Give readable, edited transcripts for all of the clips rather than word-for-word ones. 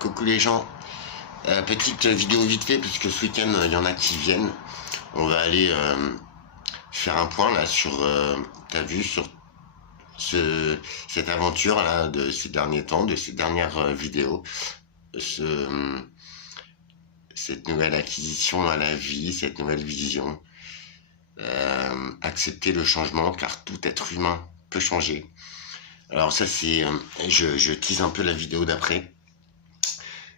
Coucou les gens, petite vidéo vite fait parce que ce week-end il y en a qui viennent. On va aller faire un point là sur, t'as vu, sur cette aventure là de ces derniers temps, de ces dernières vidéos, cette nouvelle acquisition à la vie, cette nouvelle vision. Accepter le changement car tout être humain peut changer. Alors ça c'est, je tease un peu la vidéo d'après.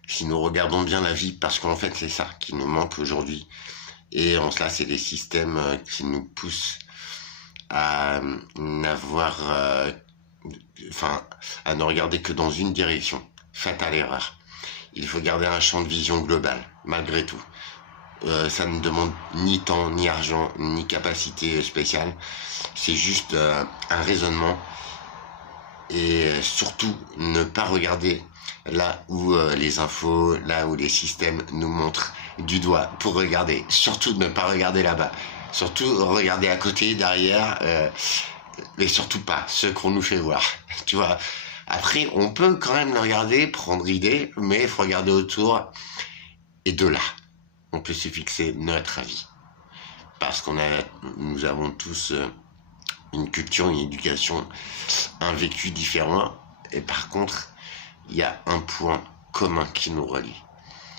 Si nous regardons bien la vie, parce qu'en fait c'est ça qui nous manque aujourd'hui, et en cela c'est des systèmes qui nous poussent à n'avoir, à ne regarder que dans une direction, fatale erreur. Il faut garder un champ de vision global, malgré tout. Ça ne demande ni temps, ni argent, ni capacité spéciale, c'est juste un raisonnement, et surtout ne pas regarder là où les infos, là où les systèmes nous montrent du doigt pour regarder. Surtout ne pas regarder là-bas. Surtout regarder à côté, derrière, mais surtout pas ce qu'on nous fait voir. Tu vois. Après, on peut quand même le regarder, prendre idée, mais il faut regarder autour. Et de là, on peut se fixer notre avis. Parce nous avons tous une culture, une éducation, un vécu différent. Et par contre, il y a un point commun qui nous relie.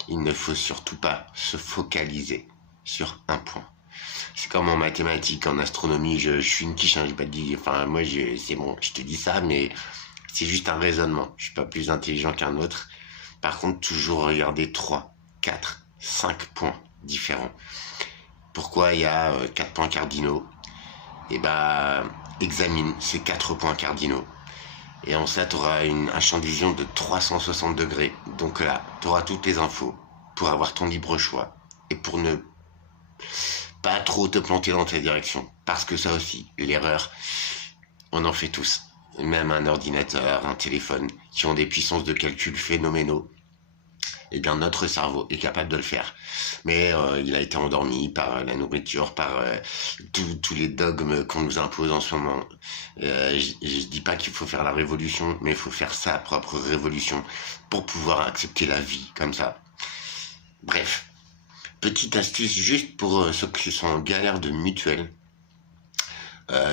Il ne faut surtout pas se focaliser sur un point. C'est comme en mathématiques, en astronomie, je suis une quiche, hein, j'ai pas dit, moi c'est bon, je te dis ça, mais c'est juste un raisonnement. Je suis pas plus intelligent qu'un autre. Par contre, toujours regarder 3, 4, 5 points différents. Pourquoi il y a 4 points cardinaux? Et examine ces 4 points cardinaux. Et en ça, tu auras un champ de vision de 360 degrés. Donc là, tu auras toutes les infos pour avoir ton libre choix. Et pour ne pas trop te planter dans ta direction. Parce que ça aussi, l'erreur, on en fait tous. Même un ordinateur, un téléphone, qui ont des puissances de calcul phénoménaux. Eh bien, notre cerveau est capable de le faire. Mais il a été endormi par la nourriture, par tous les dogmes qu'on nous impose en ce moment. Je dis pas qu'il faut faire la révolution, mais il faut faire sa propre révolution pour pouvoir accepter la vie comme ça. Bref, petite astuce juste pour ceux qui sont en galère de mutuelle.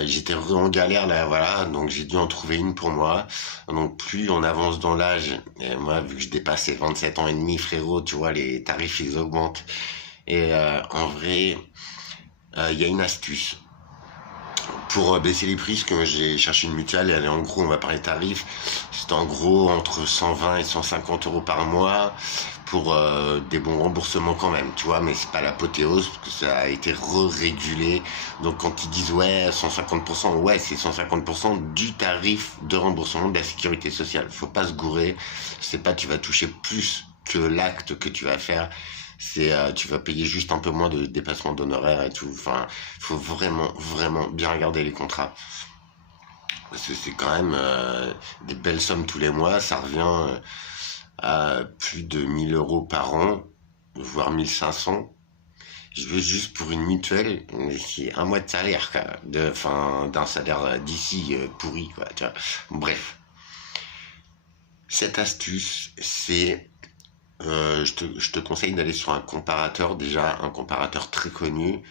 J'étais en galère là, voilà, donc j'ai dû en trouver une pour moi. Donc plus on avance dans l'âge, et moi vu que je dépassais 27 ans et demi, frérot, tu vois, les tarifs ils augmentent. Et en vrai, il y a une astuce pour baisser les prix, parce que j'ai cherché une mutuelle, et en gros on va parler tarifs, c'est en gros entre 120 et 150 euros par mois, pour des bons remboursements quand même, tu vois, mais c'est pas l'apothéose, parce que ça a été régulé. Donc quand ils disent ouais 150%, ouais c'est 150% du tarif de remboursement de la sécurité sociale. Faut pas se gourer, c'est pas tu vas toucher plus que l'acte que tu vas faire, c'est tu vas payer juste un peu moins de dépassement d'honoraires et tout. Faut vraiment bien regarder les contrats. Parce que c'est quand même des belles sommes tous les mois, ça revient à plus de 1000 euros par an, voire 1500. Je veux juste pour une mutuelle, c'est un mois de salaire, d'un salaire d'ici pourri, quoi, tu vois. Bref. Cette astuce, c'est, je te conseille d'aller sur un comparateur, déjà un comparateur très connu.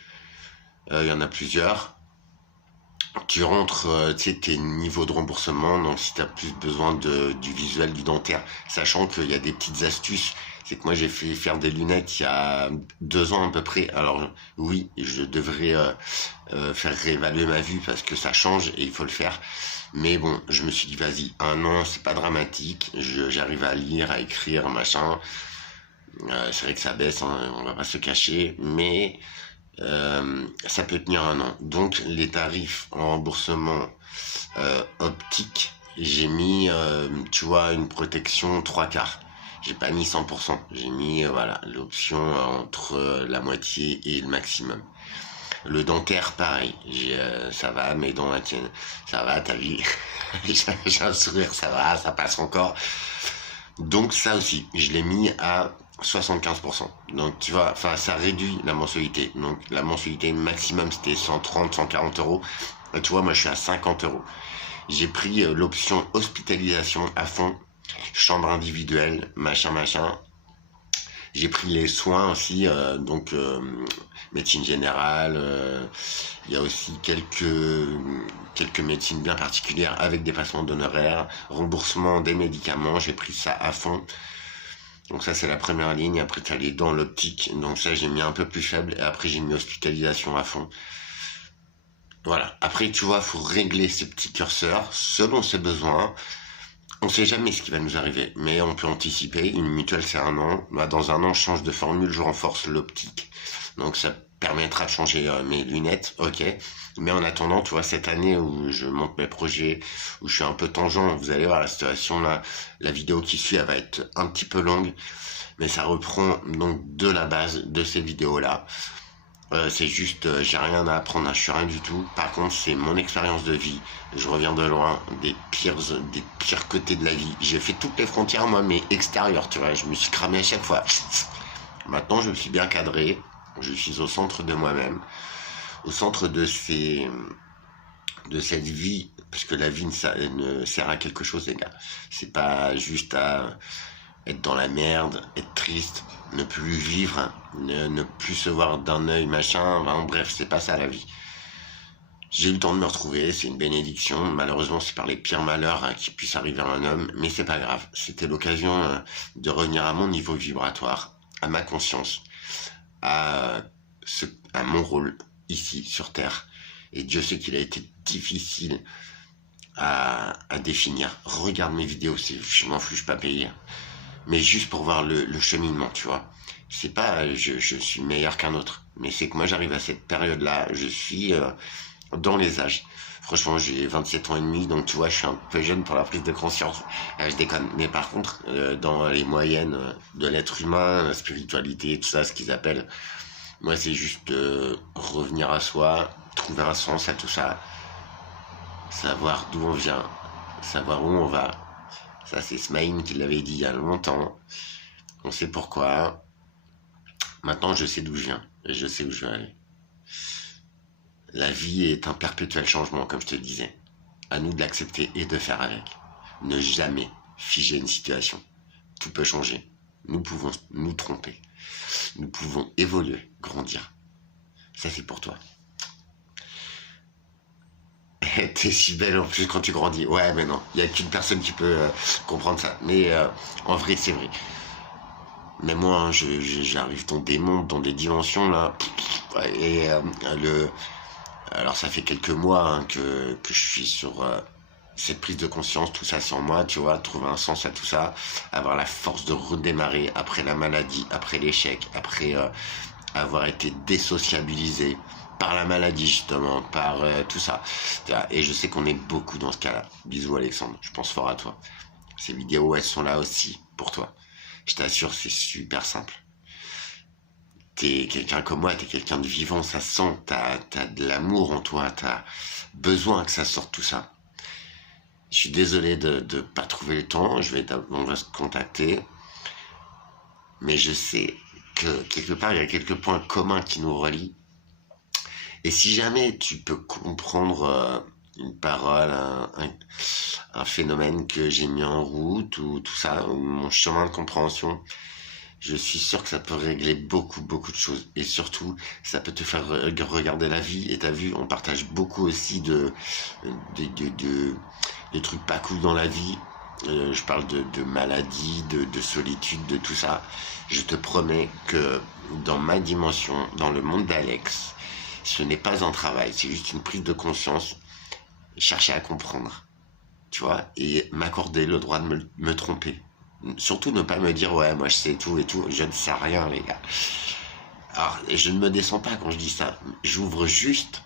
Il y en a plusieurs. Tu rentres tes niveaux de remboursement, donc si tu as plus besoin du visuel, du dentaire, sachant qu'il y a des petites astuces. C'est que moi j'ai fait faire des lunettes il y a 2 ans à peu près. Alors oui, je devrais faire réévaluer ma vue parce que ça change et il faut le faire. Mais bon, je me suis dit vas-y, 1 an c'est pas dramatique, j'arrive à lire, à écrire, machin. C'est vrai que ça baisse, hein, on va pas se cacher, mais ça peut tenir 1 an. Donc les tarifs en remboursement optique, j'ai mis tu vois une protection 3/4. J'ai pas mis 100%, j'ai mis voilà l'option entre la moitié et le maximum. Le dentaire pareil, ça va, mes dents la tienne, ça va, ta vie. J'ai un sourire, ça va, ça passe encore. Donc ça aussi, je l'ai mis à 75%. Donc tu vois, ça réduit la mensualité. Donc la mensualité maximum c'était 130, 140 euros. Et tu vois, moi je suis à 50 euros. J'ai pris l'option hospitalisation à fond. chambre individuelle, machin. J'ai pris les soins aussi, donc médecine générale. Il y a aussi quelques médecines bien particulières avec dépassement d'honoraires, remboursement des médicaments. J'ai pris ça à fond. Donc ça c'est la première ligne. Après tu as les dents, l'optique. Donc ça j'ai mis un peu plus faible. Et après j'ai mis hospitalisation à fond. Voilà. Après tu vois, faut régler ces petits curseurs selon ses besoins. On sait jamais ce qui va nous arriver, mais on peut anticiper. Une mutuelle, c'est 1 an. Bah, dans 1 an, je change de formule, je renforce l'optique. Donc, ça permettra de changer mes lunettes, ok. Mais en attendant, tu vois, cette année où je monte mes projets, où je suis un peu tangent, vous allez voir la situation là, la vidéo qui suit, elle va être un petit peu longue, mais ça reprend donc de la base de ces vidéos-là. C'est juste, j'ai rien à apprendre, hein, je suis rien du tout. Par contre, c'est mon expérience de vie. Je reviens de loin, des pires côtés de la vie. J'ai fait toutes les frontières, moi, mais extérieures, tu vois. Je me suis cramé à chaque fois. Maintenant, je me suis bien cadré. Je suis au centre de moi-même, au centre de cette vie, parce que la vie ne sert à quelque chose, les gars. C'est pas juste à être dans la merde, être triste, ne plus vivre, ne plus se voir d'un œil, machin, enfin, bref, c'est pas ça la vie. J'ai eu le temps de me retrouver, c'est une bénédiction. Malheureusement, c'est par les pires malheurs qui puissent arriver à un homme, mais c'est pas grave. C'était l'occasion de revenir à mon niveau vibratoire, à ma conscience, à mon rôle ici sur Terre. Et Dieu sait qu'il a été difficile à définir. Regarde mes vidéos, je m'en fous, je suis pas payé. Mais juste pour voir le cheminement, tu vois. C'est pas je suis meilleur qu'un autre, mais c'est que moi j'arrive à cette période-là, je suis dans les âges. Franchement, j'ai 27 ans et demi, donc tu vois, je suis un peu jeune pour la prise de conscience. Je déconne. Mais par contre, dans les moyennes de l'être humain, la spiritualité, tout ça, ce qu'ils appellent, moi c'est juste revenir à soi, trouver un sens à tout ça, savoir d'où on vient, savoir où on va. Ça, c'est Smaïn qui l'avait dit il y a longtemps. On sait pourquoi. Maintenant, je sais d'où je viens. Et je sais où je vais aller. La vie est un perpétuel changement, comme je te disais. À nous de l'accepter et de faire avec. Ne jamais figer une situation. Tout peut changer. Nous pouvons nous tromper. Nous pouvons évoluer, grandir. Ça, c'est pour toi. T'es si belle en plus quand tu grandis. Ouais, mais non, il n'y a qu'une personne qui peut comprendre ça. Mais en vrai, c'est vrai. Mais moi, hein, j'arrive dans des mondes, dans des dimensions là. Et alors ça fait quelques mois hein, que je suis sur cette prise de conscience, tout ça sur moi, tu vois, trouver un sens à tout ça, avoir la force de redémarrer après la maladie, après l'échec, après avoir été désociabilisé par la maladie justement, par tout ça. Et je sais qu'on est beaucoup dans ce cas-là. Bisous Alexandre, je pense fort à toi. Ces vidéos, elles sont là aussi pour toi. Je t'assure, c'est super simple. T'es quelqu'un comme moi, t'es quelqu'un de vivant, ça se sent, t'as de l'amour en toi, t'as besoin que ça sorte tout ça. Je suis désolé de pas trouver le temps, on va se contacter. Mais je sais que quelque part, il y a quelques points communs qui nous relient. Et si jamais tu peux comprendre une parole, un phénomène que j'ai mis en route ou tout ça, ou mon chemin de compréhension, je suis sûr que ça peut régler beaucoup de choses. Et surtout, ça peut te faire regarder la vie. Et t'as vu, on partage beaucoup aussi de trucs pas cool dans la vie. Je parle de maladie, de solitude, de tout ça. Je te promets que dans ma dimension, dans le monde d'Alex, ce n'est pas un travail, c'est juste une prise de conscience, chercher à comprendre, tu vois, et m'accorder le droit de me tromper. Surtout ne pas me dire, ouais, moi je sais tout et tout, je ne sais rien, les gars. Alors, je ne me descends pas quand je dis ça, j'ouvre juste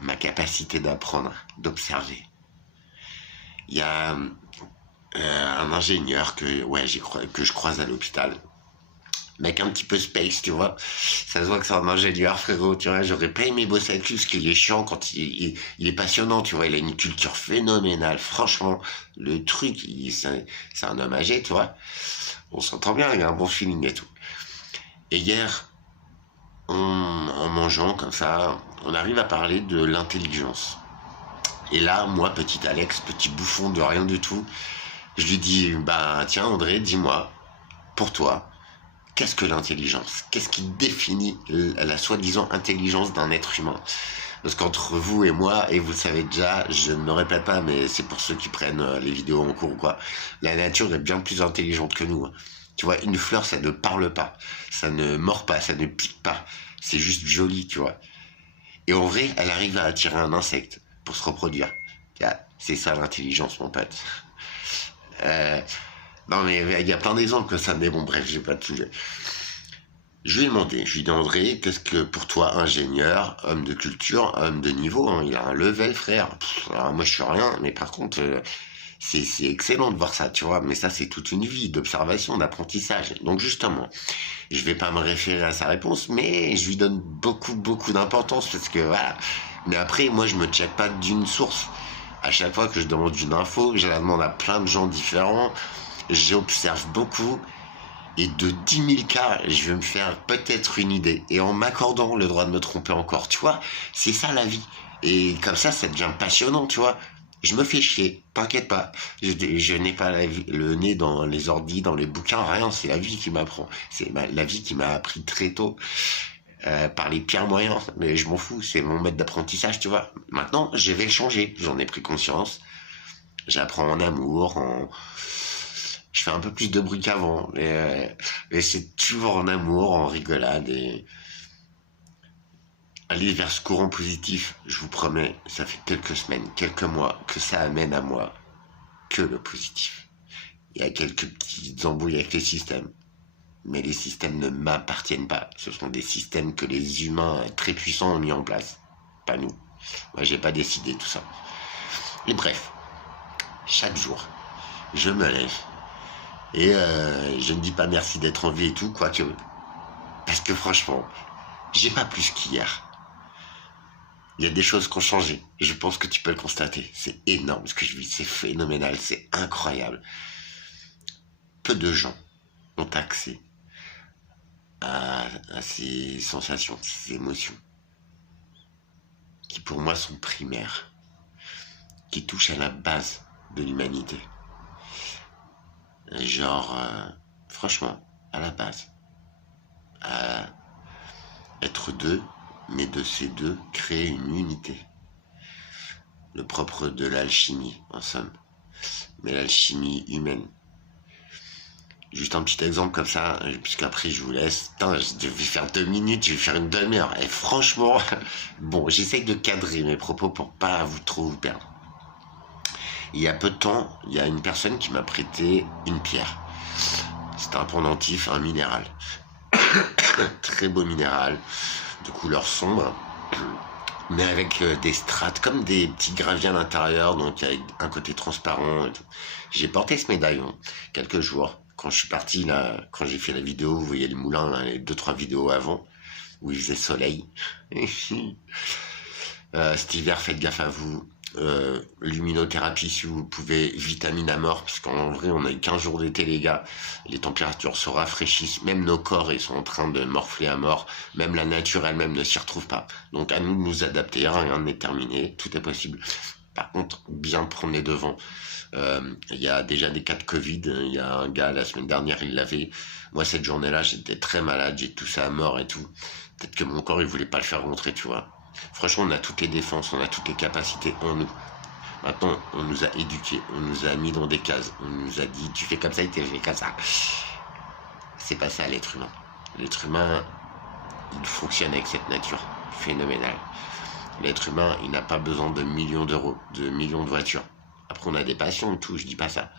ma capacité d'apprendre, d'observer. Il y a un ingénieur que je croise à l'hôpital, mec un petit peu space, tu vois, ça se voit que c'est un ingénieur, frérot, tu vois, j'aurais pas aimé bosser avec lui parce qu'il est chiant quand il est passionnant, tu vois, il a une culture phénoménale, franchement, le truc, c'est un homme âgé, tu vois, on s'entend bien, il a un bon feeling et tout. Et hier, en mangeant comme ça, on arrive à parler de l'intelligence. Et là, moi, petit Alex, petit bouffon de rien du tout, Je lui dis, bah tiens André, dis-moi, pour toi, qu'est-ce que l'intelligence? Qu'est-ce qui définit la soi-disant intelligence d'un être humain? Parce qu'entre vous et moi, et vous le savez déjà, je ne me répète pas, mais c'est pour ceux qui prennent les vidéos en cours ou quoi, la nature est bien plus intelligente que nous. Hein. Tu vois, une fleur, ça ne parle pas, ça ne mord pas, ça ne pique pas, c'est juste joli, tu vois. Et en vrai, elle arrive à attirer un insecte pour se reproduire. C'est ça l'intelligence, mon pote. Euh, non mais il y a plein d'exemples que ça, mais bon bref, j'ai pas de sujet. Je lui ai demandé, je lui ai dit André, qu'est-ce que pour toi, ingénieur, homme de culture, homme de niveau, hein, il a un level frère. Alors moi je suis rien, mais par contre, c'est excellent de voir ça, tu vois, mais ça c'est toute une vie d'observation, d'apprentissage. Donc justement, je vais pas me référer à sa réponse, mais je lui donne beaucoup d'importance parce que voilà. Mais après, moi je me check pas d'une source. À chaque fois que je demande une info, je la demande à plein de gens différents, j'observe beaucoup, et de 10 000 cas, je vais me faire peut-être une idée. Et en m'accordant le droit de me tromper encore, tu vois, c'est ça la vie. Et comme ça devient passionnant, tu vois. Je me fais chier, t'inquiète pas. Je n'ai pas le nez dans les ordis, dans les bouquins, rien. C'est la vie qui m'apprend. C'est la vie qui m'a appris très tôt, par les pires moyens. Mais je m'en fous, c'est mon mode d'apprentissage, tu vois. Maintenant, je vais le changer. J'en ai pris conscience. J'apprends en amour, je fais un peu plus de bruit qu'avant, mais c'est toujours en amour, en rigolade, et aller vers ce courant positif, je vous promets, ça fait quelques semaines, quelques mois, que ça amène à moi que le positif. Il y a quelques petites embrouilles avec les systèmes, mais les systèmes ne m'appartiennent pas. Ce sont des systèmes que les humains très puissants ont mis en place, pas nous. Moi, j'ai pas décidé tout ça. Et bref, chaque jour, je me lève, et je ne dis pas merci d'être en vie et tout, quoique. Parce que franchement, j'ai pas plus qu'hier. Il y a des choses qui ont changé. Je pense que tu peux le constater. C'est énorme ce que je vis. C'est phénoménal. C'est incroyable. Peu de gens ont accès à ces sensations, ces émotions, qui pour moi sont primaires, qui touchent à la base de l'humanité. Genre, franchement, à la base. À être deux, mais de ces deux, créer une unité. Le propre de l'alchimie, en somme. Mais l'alchimie humaine. Juste un petit exemple comme ça, puisqu'après je vous laisse. Putain, je vais faire 2 minutes, je vais faire une demi-heure. Et franchement, bon, j'essaye de cadrer mes propos pour pas trop vous perdre. Il y a peu de temps, il y a une personne qui m'a prêté une pierre. C'était un pendentif, un minéral. Très beau minéral, de couleur sombre, mais avec des strates, comme des petits graviers à l'intérieur, donc avec un côté transparent et tout. J'ai porté ce médaillon quelques jours. Quand je suis parti, là, quand j'ai fait la vidéo, vous voyez le moulin, là, les 2-3 vidéos avant, où il faisait soleil. Cet hiver, faites gaffe à vous. Luminothérapie si vous pouvez, vitamine à mort, parce qu'en vrai, on a eu 15 jours d'été, les gars. Les températures se rafraîchissent, même nos corps, ils sont en train de morfler à mort. Même la nature elle-même ne s'y retrouve pas. Donc, à nous de nous adapter, rien n'est terminé, tout est possible. Par contre, bien prendre les devants. Il y a déjà des cas de Covid. Il y a un gars, la semaine dernière, il l'avait. Moi, cette journée-là, j'étais très malade, j'ai toussé à mort et tout. Peut-être que mon corps, il voulait pas le faire rentrer, tu vois. Franchement, on a toutes les défenses, on a toutes les capacités en nous. Maintenant, on nous a éduqués, on nous a mis dans des cases. On nous a dit, tu fais comme ça, et tu fais comme ça. C'est pas ça, l'être humain. L'être humain, il fonctionne avec cette nature phénoménale. L'être humain, il n'a pas besoin de millions d'euros, de millions de voitures. Après, on a des passions, tout, je dis pas ça.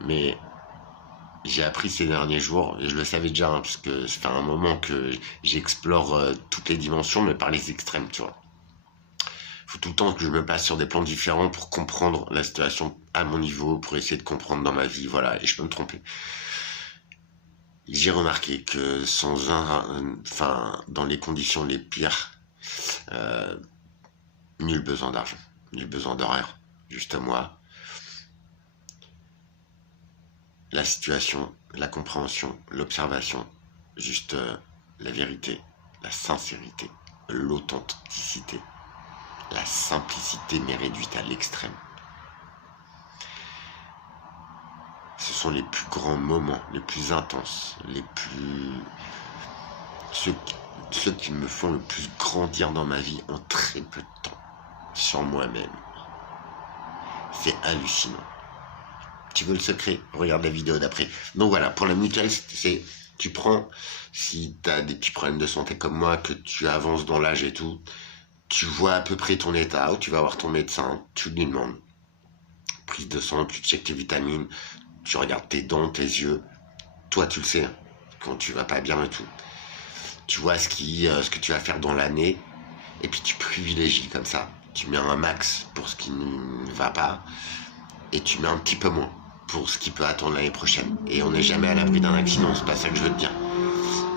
Mais j'ai appris ces derniers jours, et je le savais déjà, hein, parce que ça fait un moment que j'explore toutes les dimensions, mais par les extrêmes, tu vois. Faut tout le temps que je me place sur des plans différents pour comprendre la situation à mon niveau, pour essayer de comprendre dans ma vie, voilà, et je peux me tromper. J'ai remarqué que dans les conditions les pires, nul besoin d'argent, nul besoin d'horaire, juste moi. La situation, la compréhension, l'observation, juste la vérité, la sincérité, l'authenticité, la simplicité mais réduite à l'extrême. sont les plus grands moments, les plus intenses, ceux, ceux qui me font le plus grandir dans ma vie en très peu de temps, sur moi-même. C'est hallucinant. Tu veux le secret? Regarde la vidéo d'après. Donc voilà, pour la mutuelle, c'est tu prends, si tu as des petits problèmes de santé comme moi, que tu avances dans l'âge et tout, tu vois à peu près ton état, ou tu vas voir ton médecin, tu lui demandes prise de sang, tu checkes tes vitamines, tu regardes tes dents, tes yeux. Toi, tu le sais, hein, quand tu vas pas bien et tout. Tu vois ce que tu vas faire dans l'année, et puis tu privilégies comme ça. Tu mets un max pour ce qui ne va pas, et tu mets un petit peu moins pour ce qui peut attendre l'année prochaine. Et on n'est jamais à l'abri d'un accident, c'est pas ça que je veux te dire.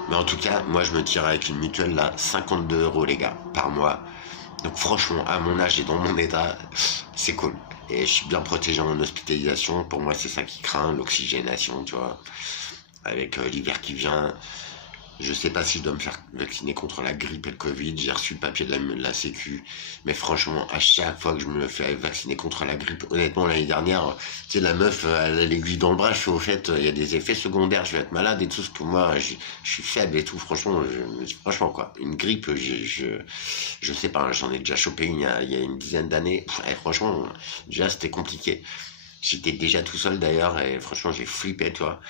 Mais en tout cas, moi je me tire avec une mutuelle là, 52 € les gars, par mois. Donc franchement, à mon âge et dans mon état, c'est cool. Et je suis bien protégé en hospitalisation. Pour moi, c'est ça qui craint, l'oxygénation, tu vois. Avec l'hiver qui vient, je sais pas si je dois me faire vacciner contre la grippe et le Covid. J'ai reçu le papier de la Sécu. Mais franchement, à chaque fois que je me fais vacciner contre la grippe, honnêtement, l'année dernière, tu sais, la meuf, elle a l'aiguille dans le bras. Je fais, au fait, il y a des effets secondaires. Je vais être malade et tout. Parce que moi, je suis faible et tout. Franchement, franchement, quoi. Une grippe, je sais pas, j'en ai déjà chopé une il y a une dizaine d'années. Franchement, déjà, c'était compliqué. J'étais déjà tout seul d'ailleurs. Et franchement, j'ai flippé, tu vois.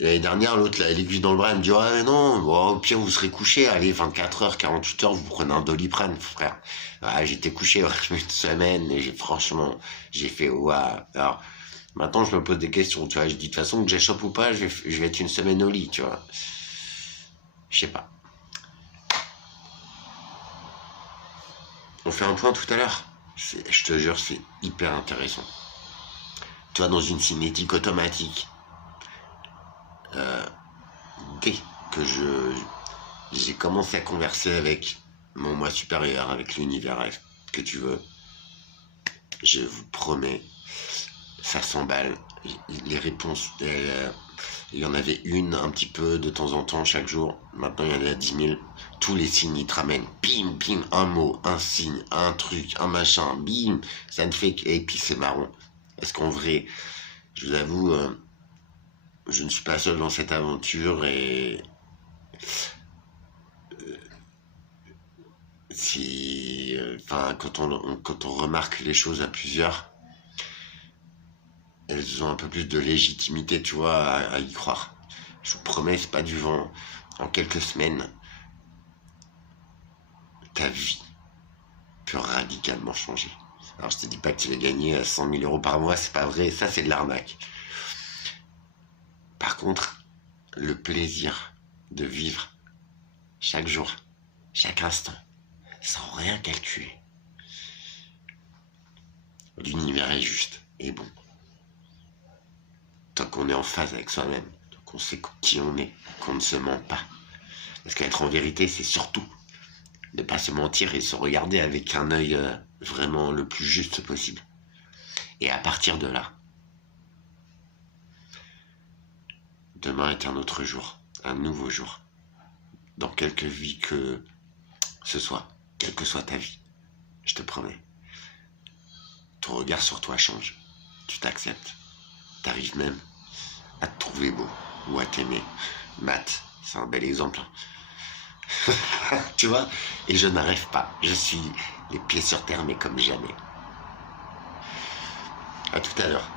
L'année dernière, l'autre, l'aiguille dans le bras, elle me dit, ah, mais non, bon, au pire, vous serez couché, allez, 24 heures, 48 heures, vous prenez un Doliprane, frère. Ah, j'étais couché une semaine, et franchement, j'ai fait, waouh. Alors, maintenant, je me pose des questions, tu vois, je dis, de toute façon, que j'échoppe ou pas, je vais être une semaine au lit, tu vois. Je sais pas. On fait un point tout à l'heure. Je te jure, c'est hyper intéressant. Tu vois, dans une cinétique automatique, dès que j'ai commencé à converser avec mon moi supérieur, avec l'univers, avec ce que tu veux, je vous promets, ça s'emballe. Les réponses, il y en avait une un petit peu de temps en temps chaque jour. Maintenant, il y en a 10 000. Tous les signes, ils te ramènent. Bim, bim, un mot, un signe, un truc, un machin. Bim, ça ne fait que... Et puis, c'est marrant. Parce qu'en vrai, je vous avoue, je ne suis pas seul dans cette aventure et... Enfin, quand on remarque les choses à plusieurs, elles ont un peu plus de légitimité, tu vois, à y croire. Je vous promets, c'est pas du vent. En quelques semaines, ta vie peut radicalement changer. Alors, je te dis pas que tu vas gagner 100 000 € par mois, c'est pas vrai, ça c'est de l'arnaque. Par contre, le plaisir de vivre chaque jour, chaque instant, sans rien calculer. L'univers est juste et bon. Tant qu'on est en phase avec soi-même, tant qu'on sait qui on est, qu'on ne se ment pas. Parce qu'être en vérité, c'est surtout ne pas se mentir et se regarder avec un œil vraiment le plus juste possible. Et à partir de là, demain est un autre jour, un nouveau jour. Dans quelque vie que ce soit, quelle que soit ta vie, je te promets. Ton regard sur toi change. Tu t'acceptes. T'arrives même à te trouver beau ou à t'aimer. Matt, c'est un bel exemple. Tu vois? Et je n'arrive pas. Je suis les pieds sur terre, mais comme jamais. À tout à l'heure.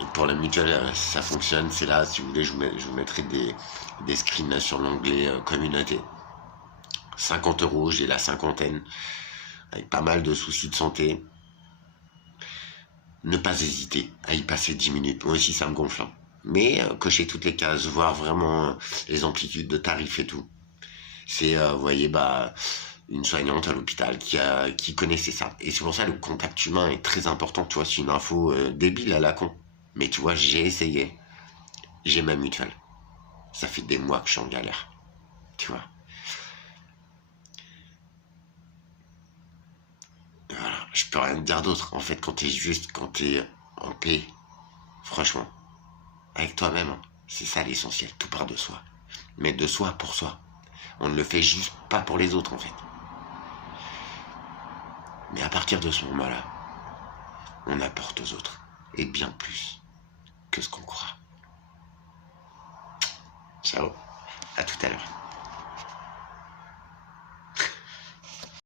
Et pour la mutuelle, ça fonctionne. C'est là, si vous voulez, je vous mettrai des screens là sur l'onglet communauté. 50 €, j'ai la cinquantaine. Avec pas mal de soucis de santé. Ne pas hésiter à y passer 10 minutes. Moi aussi, ça me gonfle. Mais cocher toutes les cases, voir vraiment les amplitudes de tarifs et tout. C'est, vous voyez, bah, une soignante à l'hôpital qui connaissait ça. Et c'est pour ça que le contact humain est très important. Tu vois, c'est une info débile à la con. Mais tu vois, j'ai essayé. J'ai ma mutuelle. Ça fait des mois que je suis en galère. Tu vois. Voilà, je peux rien te dire d'autre. En fait, quand t'es juste, quand t'es en paix, franchement, avec toi-même, hein, c'est ça l'essentiel. Tout part de soi. Mais de soi pour soi. On ne le fait juste pas pour les autres, en fait. Mais à partir de ce moment-là, on apporte aux autres. et bien plus que ce qu'on croit. Ciao, à tout à l'heure.